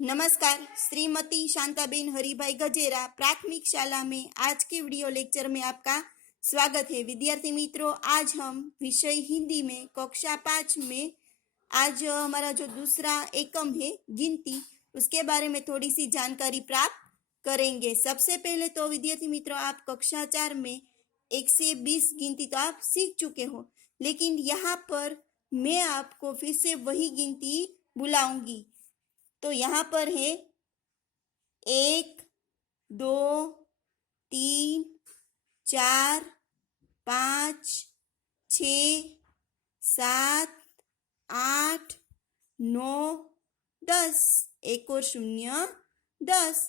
नमस्कार। श्रीमती शांताबेन हरिभाई गजेरा प्राथमिक शाला में आज के वीडियो लेक्चर में आपका स्वागत है। विद्यार्थी मित्रों, आज हम विषय हिंदी में कक्षा 5 में आज हमारा जो दूसरा एकम है गिनती, उसके बारे में थोड़ी सी जानकारी प्राप्त करेंगे। सबसे पहले तो विद्यार्थी मित्रों, आप कक्षा 4 में 1 से 20 गिनती तो आप सीख चुके हो, लेकिन यहाँ पर मैं आपको फिर से वही गिनती बुलाऊंगी। तो यहाँ पर है 1, 2, 3, 4, 5, 6, 7, 8, 9, 10। एक और 0, 10।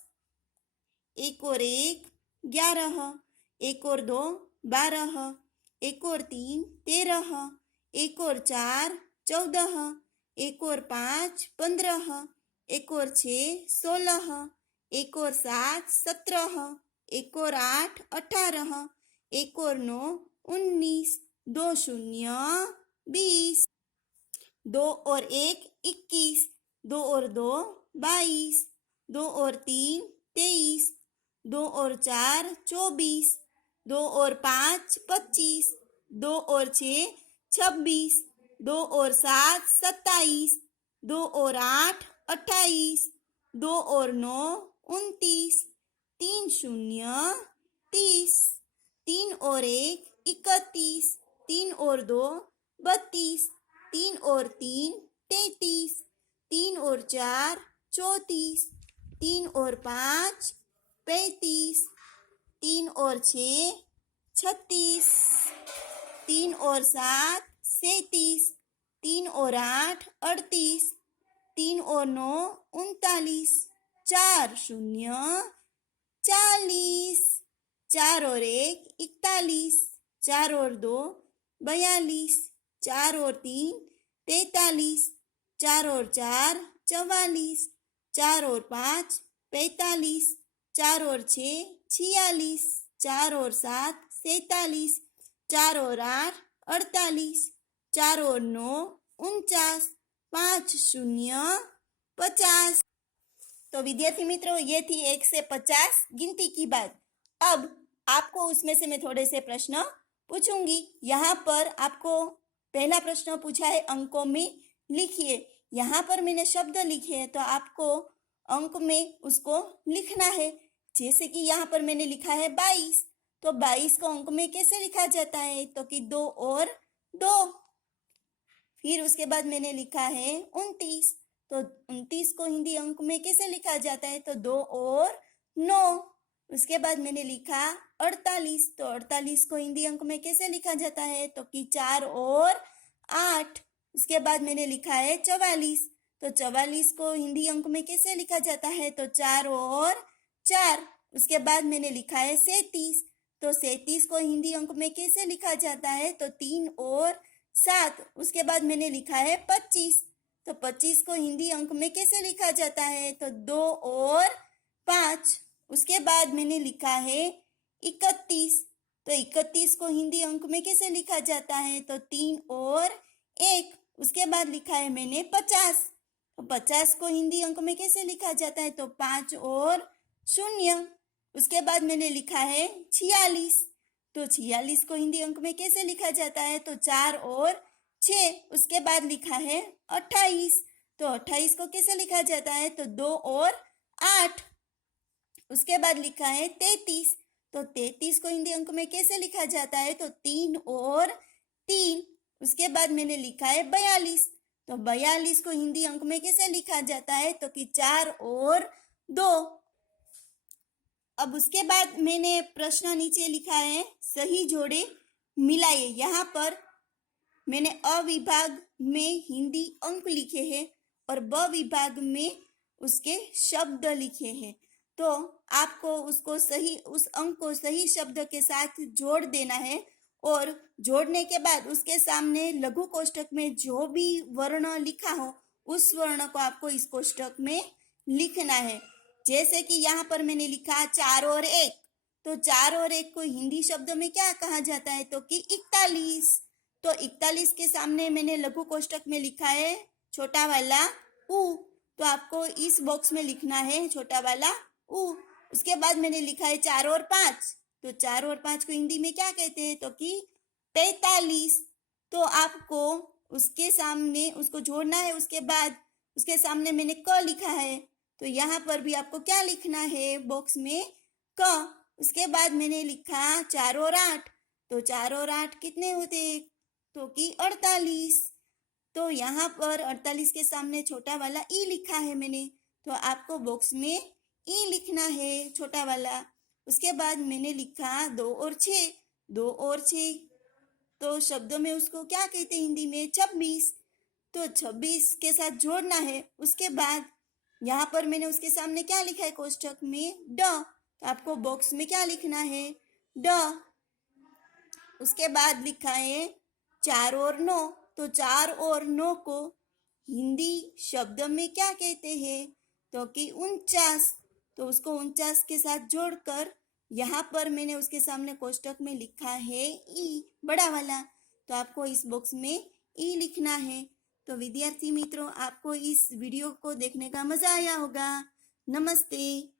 एक और 1, 11। एक और 2, 12। एक और 3, 13। एक और 4, 14। एक और 5, 15। एक और 6, 16। एक और 7, 17। एक और 8, 18। एक और 9, 19। 2 0, 20। 2 और 1, 21। 2 और 2, 22। 2 और 3, 23। 2 और 4, 24। 2 और 5, 25। 2 और 6, 26। 2 और 7, 27। 2 और 8, 28। 2 और 9, 29। 3 0, 30। 3 और 1, 31। 3 और 2, 32। 3 और 3, 33। 3 और 4, 34। 3 और 5, 35। 3 और 6, 36। 3 और 7, 37। 3 और 8, 38। 3 और 9, 39। 4 0, 40। 4 और 1, 41। 4 और 2, 42। 4 और 3, 43। 4 और 4, 44। 4 और 5, 45। 4 और 6, 46। 4 और 7, 47। 4 और 8, 48। 4 और 9, 49। 5 0, 50। तो विद्यार्थी मित्रों, ये थी 1 से 50 गिनती की बात। अब आपको उसमें से मैं थोड़े से प्रश्न पूछूंगी। यहाँ पर आपको पहला प्रश्न पूछा है अंकों में लिखिए। यहाँ पर मैंने शब्द लिखे हैं, तो आपको अंक में उसको लिखना है। जैसे कि यहाँ पर मैंने लिखा है 22, तो 22 को अंक में कैसे लिखा जाता है? तो कि 2 और 2। फिर उसके बाद मैंने लिखा है 29, तो 29 को हिंदी अंक में कैसे लिखा जाता है? तो 2 और 9। उसके बाद मैंने लिखा 48, तो 48 को हिंदी अंक में कैसे लिखा जाता है? तो कि 4 और 8। उसके बाद मैंने लिखा है 44, तो 44 को हिंदी अंक में कैसे लिखा जाता है? तो 4 और 4। उसके बाद मैंने लिखा है 37, तो 37 को हिंदी अंक में कैसे लिखा जाता है? तो 3 और 7। उसके बाद मैंने लिखा है 25, तो 25 को हिंदी अंक में कैसे लिखा जाता है? तो 2 और 5। उसके बाद मैंने लिखा है 31, तो 31 को हिंदी अंक में कैसे लिखा जाता है? तो 3 और 1। उसके बाद लिखा है मैंने 50, तो 50 को हिंदी अंक में कैसे लिखा जाता है? तो 5 और 0। उसके बाद मैंने लिखा है 46, तो 46 को हिंदी अंक में कैसे लिखा जाता है? तो 4 और 6। उसके बाद लिखा है 28, तो 28 को कैसे लिखा जाता है? तो 2 और 8। उसके बाद लिखा है 33, तो 33 को हिंदी अंक में कैसे लिखा जाता है? तो 3 और 3। उसके बाद मैंने लिखा है 42, तो 42 को हिंदी अंक में कैसे लिखा जाता है? तो कि 4 और 2। अब उसके बाद मैंने प्रश्न नीचे लिखा है सही जोड़े मिलाइए। यहाँ पर मैंने अ विभाग में हिंदी अंक लिखे हैं और ब विभाग में उसके शब्द लिखे हैं। तो आपको उस अंक को सही शब्द के साथ जोड़ देना है और जोड़ने के बाद उसके सामने लघु कोष्ठक में जो भी वर्ण लिखा हो उस वर्ण को आपको इस कोष्ठक में लिखना है। जैसे कि यहाँ पर मैंने लिखा 4 और 1, तो 4 और 1 को हिंदी शब्द में क्या कहा जाता है? तो कि 41। तो 41 के सामने मैंने लघु कोष्ठक में लिखा है छोटा वाला उ, तो आपको इस बॉक्स में लिखना है छोटा वाला ऊ। उसके बाद मैंने लिखा है 4 और 5, तो 4 और 5 को हिंदी में क्या कहते हैं, तो कि 45। तो आपको उसके सामने उसको जोड़ना है। उसके बाद उसके सामने मैंने क लिखा है, तो यहाँ पर भी आपको क्या लिखना है बॉक्स में, क। उसके बाद मैंने लिखा 4 और 8, तो 4 और 8 कितने होते, तो कि 48। तो यहाँ पर 48 के सामने छोटा वाला ई लिखा है मैंने, तो आपको बॉक्स में ई लिखना है छोटा वाला। उसके बाद मैंने लिखा 2 और 6, 2 और 6 तो शब्दों में उसको क्या कहते हैं हिंदी में, 26। तो 26 के साथ जोड़ना है। उसके बाद यहाँ पर मैंने उसके सामने क्या लिखा है कोष्ठक में, ड। तो आपको बॉक्स में क्या लिखना है, ड। उसके बाद लिखा है 4 और 9, तो 4 और 9 को हिंदी शब्द में क्या कहते हैं, तो कि 49। तो उसको 49 के साथ जोड़कर यहाँ पर मैंने उसके सामने कोष्ठक में लिखा है ई बड़ा वाला, तो आपको इस बॉक्स में ई लिखना है। तो विद्यार्थी मित्रों, आपको इस वीडियो को देखने का मजा आया होगा। नमस्ते।